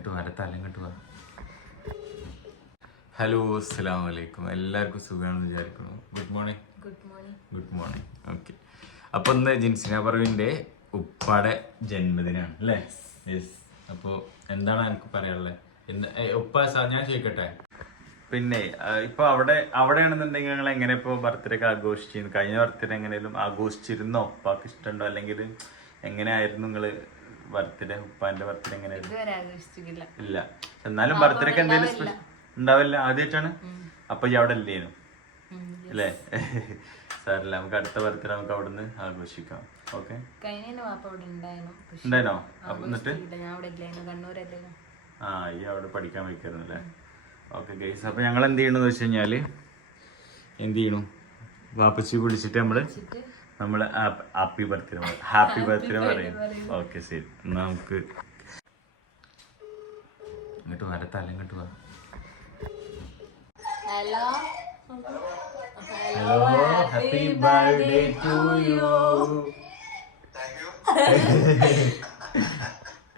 ഇങ്ങോട്ട് വരത്തല്ല ഇങ്ങോട്ട് വാ. ഹലോ അസ്സലാമു അലൈക്കും. എല്ലാവർക്കും സുഖമാണെന്ന് വിചാരിക്കുന്നു. Good morning good morning good morning okay അപ്പോൾ ഇന്ന് ജിൻസിന പറവിന്റെ ഉപ്പാടെ ജന്മദിനമാണ് അല്ലേ? യെസ് അപ്പോൾ എന്താണ് എനിക്ക് പറയാനുള്ളത് എന്താ ഉപ്പ സാർ ഞാൻ ചോദിക്കട്ടെ? പിന്നെ ഇപ്പോൾ ഇപ്പൊ അവിടെ അവിടെയാണെന്നുണ്ടെങ്കിൽ ഞങ്ങൾ എങ്ങനെ ഇപ്പൊ ബർത്ത്ഡേ ഒക്കെ ആഘോഷിച്ചിരുന്നു? കഴിഞ്ഞ ബർത്ത്ഡേ എങ്ങനെയും ആഘോഷിച്ചിരുന്നോ? ഉപ്പാക്ക് ഇഷ്ടമുണ്ടോ അല്ലെങ്കിൽ എങ്ങനെയായിരുന്നു നിങ്ങൾ ബർത്ത്ഡേ ഉപ്പാന്റെ ബർത്ത്ഡേ ഇതുവരെ ആഘോഷിച്ചിട്ടില്ല. ഇല്ല. എന്നാലും ബർത്ത്ഡേക്ക് എന്തെങ്കിലും സ്പെഷ്യൽ ഉണ്ടാവില്ല ആദ്യമായിട്ടാണ്? അപ്പൊ ഈ അവിടെ അല്ലേനു അല്ലേ? സാറില്ല നമുക്ക് അടുത്ത ബർത്ത്ഡേ നമുക്ക് അവിടുന്ന് ആഘോഷിക്കാം. ഓക്കെ? ഉണ്ടായിരുന്നു. അപ്പൊ എന്നിട്ട്? ആ ഈ അവിടെ പഠിക്കാൻ വയ്ക്കായിരുന്നു അല്ലേ? ഓക്കെ ഗൈസ് അപ്പൊ ഞങ്ങൾ എന്ത് ചെയ്യണമെന്ന് വെച്ച് കഴിഞ്ഞാൽ എന്ത് ചെയ്യണു? വാപ്പച്ചി വിളിച്ചിട്ട് നമ്മൾ നമ്മൾ ഹാപ്പി ബർത്ത്ഡേ ഹാപ്പി ബർത്ത്ഡേ പറയും. ഓക്കെ ശരി. എന്നാ നമുക്ക് ഇങ്ങോട്ട് വരത്തല്ല ഇങ്ങോട്ട് വാ. Hello hello happy birthday to you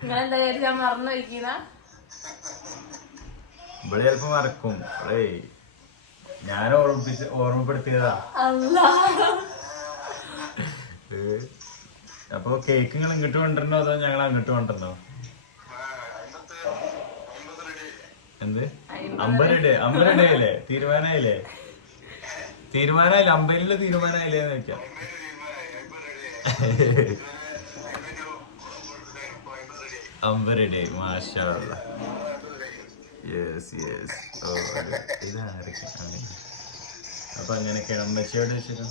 നിങ്ങൾ എന്താ വിചാരിച്ച ഞാൻ മറന്നു വയ്ക്കുന്ന? ഇവിടെ ചിലപ്പോ മറക്കും. ഏയ് ഞാൻ ഓർമ്മിപ്പിച്ച് ഓർമ്മപ്പെടുത്തിയതാ. അപ്പൊ കേക്ക് നിങ്ങൾ ഇങ്ങോട്ട് കൊണ്ടുവരണോ അതോ ഞങ്ങൾ അങ്ങോട്ട് കൊണ്ടുവരണോ? എന്ത്? അമ്പരടെ അമ്പരടെ അല്ലേ തീരുമാനമായില്ലേ തീരുമാനമായില്ലേ അമ്പലിൽ തീരുമാനമായില്ലേ എന്ന് വെക്കാം അമ്പരടെ മാഷാ യെസ് യെസ് ഓ അപ്പൊ അങ്ങനെയൊക്കെയാണ്. അമ്മച്ചിയോട് വെച്ചിട്ട്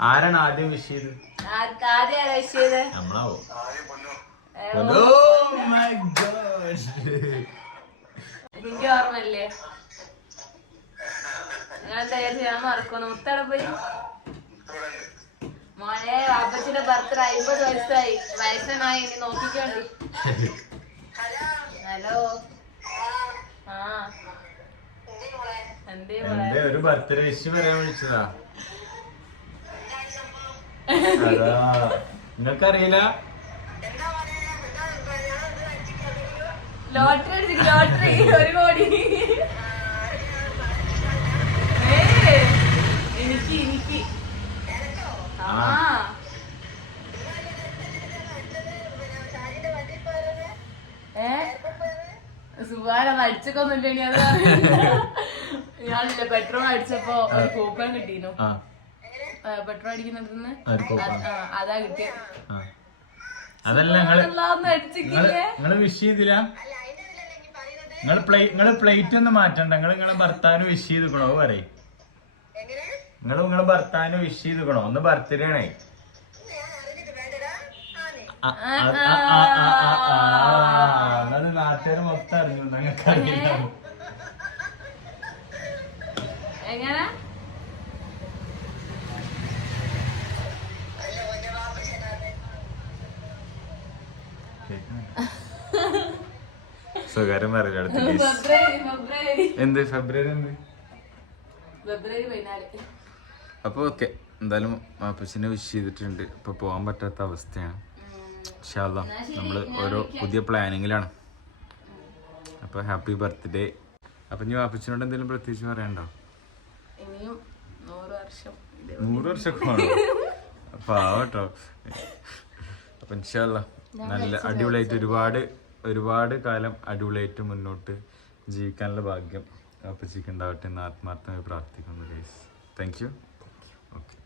ആരാണ് ആദ്യം വിഷ് ചെയ്ത് നമ്മളാവോ? Oh ഞാൻ മറക്കുന്നു. മുത്തടെ പോയി. മോനെ അപ്പച്ചിന്റെ ബർത്ത്ഡേ അമ്പത് വയസ്സായി. വയസ്സനായി ഇനി നോക്കിക്കോണ്ടി. ഹലോ. ആ. എന്തേ ഒരു ബർത്ത്ഡേ വിഷ് പറയാൻ വിളിച്ചതാ. നിങ്ങൾക്കറിയില്ല ലോട്ടറി അടിച്ചു ലോട്ടറി. ഒരു കോടി. എനിക്ക് എനിക്ക്. ആ. ഏ? സുഖാന അടിച്ചൊക്കൊന്നുമില്ല ഇനി അത് ഞാനില്ല പെട്രോൾ അടിച്ചപ്പോ ഒരു കൂപ്പൺ കിട്ടീനു ആ. പെട്രോൾ അടിക്കുന്നിടത്തുനിന്ന് അതാ കിട്ടിയത്. അതല്ല നിങ്ങൾ വിഷ് ചെയ്തില്ല? നിങ്ങൾ പ്ലേ നിങ്ങൾ പ്ലേറ്റ് ഒന്നും മാറ്റണ്ട. നിങ്ങൾ നിങ്ങളെ ഭർത്താവിന് വിഷ് ചെയ്തിക്കണോ? പറയും. നിങ്ങൾ നിങ്ങളെ ഭർത്താവിന് വിഷ് ചെയ്തിക്കണോ? ഒന്ന് ബർത്ത്ഡേ ആണേ. ആ, ആ, ആ, ആ, ആ, ആ, ആ. നിങ്ങൾ നാട്ടുകാര് മൊത്തം അറിഞ്ഞു ഞങ്ങൾക്ക് അറിയില്ല എങ്ങനെ? സ്വകാര്യം പറയില്ല അടുത്ത എന്ത് ഫെബ്രുവരി എന്ത്? അപ്പൊ അപ്പോൾ ഓക്കെ എന്തായാലും മാപ്പച്ചിനെ വിഷ് ചെയ്തിട്ടുണ്ട്. ഇപ്പോൾ പോകാൻ പറ്റാത്ത അവസ്ഥയാണ്. ഷാല്ല നമ്മൾ ഓരോ പുതിയ പ്ലാനിങ്ങിലാണ് അപ്പോൾ ഹാപ്പി ബർത്ത്ഡേ അപ്പം ഇനി വാപ്പച്ചിനോട് എന്തെങ്കിലും പ്രത്യേകിച്ച് പറയണ്ടോ? നൂറ് വർഷം അപ്പൊ ആവട്ടോ വർഷമൊക്കെ വേണം പാവട്ടോ അപ്പം ഇൻഷാല്ല നല്ല അടിപൊളിയായിട്ട് ഒരുപാട് ഒരുപാട് കാലം അടിപൊളിയായിട്ട് മുന്നോട്ട് ജീവിക്കാനുള്ള ഭാഗ്യം അപ്പച്ചിക്കുണ്ടാവട്ടെ എന്ന് ആത്മാർത്ഥമായി പ്രാർത്ഥിക്കുന്നു ഗൈസ് താങ്ക് യു ഓക്കെ